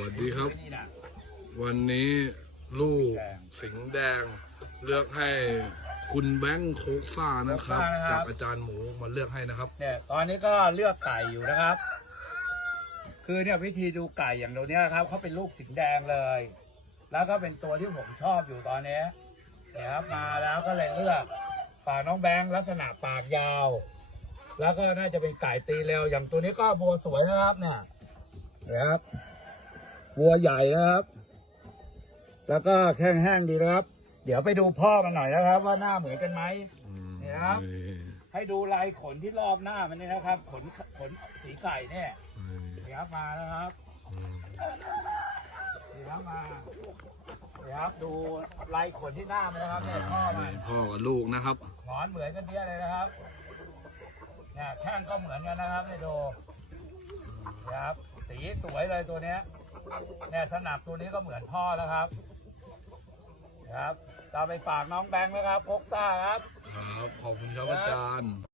วัสดีครับนี่นะวันนี้ลูกแดงสิงห์แดง เลือกให้คุณแบงค์โคกซ่านะครับ โคกซ่านะครับ จากอาจารย์หมูมาเลือกให้นะครับ เนี่ยตอนนี้ก็เลือกไก่อยู่นะครับ คือเนี่ยวิธีดูไก่อย่างตัวเนี้ยครับเขาเป็นลูกสิงห์แดงเลย แล้วก็เป็นตัวที่ผมชอบอยู่ตอนนี้เนี่ยครับมาแล้วก็เลยเลือกปากน้องแบงค์ลักษณะปากยาว แล้วก็น่าจะเป็นไก่ตีเร็วอย่างตัวนี้ก็บัวสวยนะครับเนี่ยนะครับ วัวใหญ่นะครับ แล้วก็แข้งแห้งดีนะครับ เดี๋ยวไปดูพ่อมันหน่อยนะครับ ว่าหน้าเหมือนกันไหมเนี่ยครับนี่ให้ดูลายขนที่รอบหน้ามันนี่นะครับ ขนขนสีไก่เนี่ยนี่เดี๋ยวมานะครับอืมเดี๋ยวมาเดี๋ยวครับดูลายขนที่หน้ามันนะครับเนี่ยพ่อมันนี่พ่อกับลูกนะครับหงอนเหมือนกันเดียเลยนะครับเนี่ยแข้งก็เหมือนกันนะครับเนี่ยดูนะครับสีสวยเลยตัวเนี้ย เนี่ยสนับตัวนี้ก็เหมือนพ่อแล้วครับ ครับจะเอาไปฝากน้องแบงค์นะครับพกซ่าครับ ครับ ขอบคุณครับอาจารย์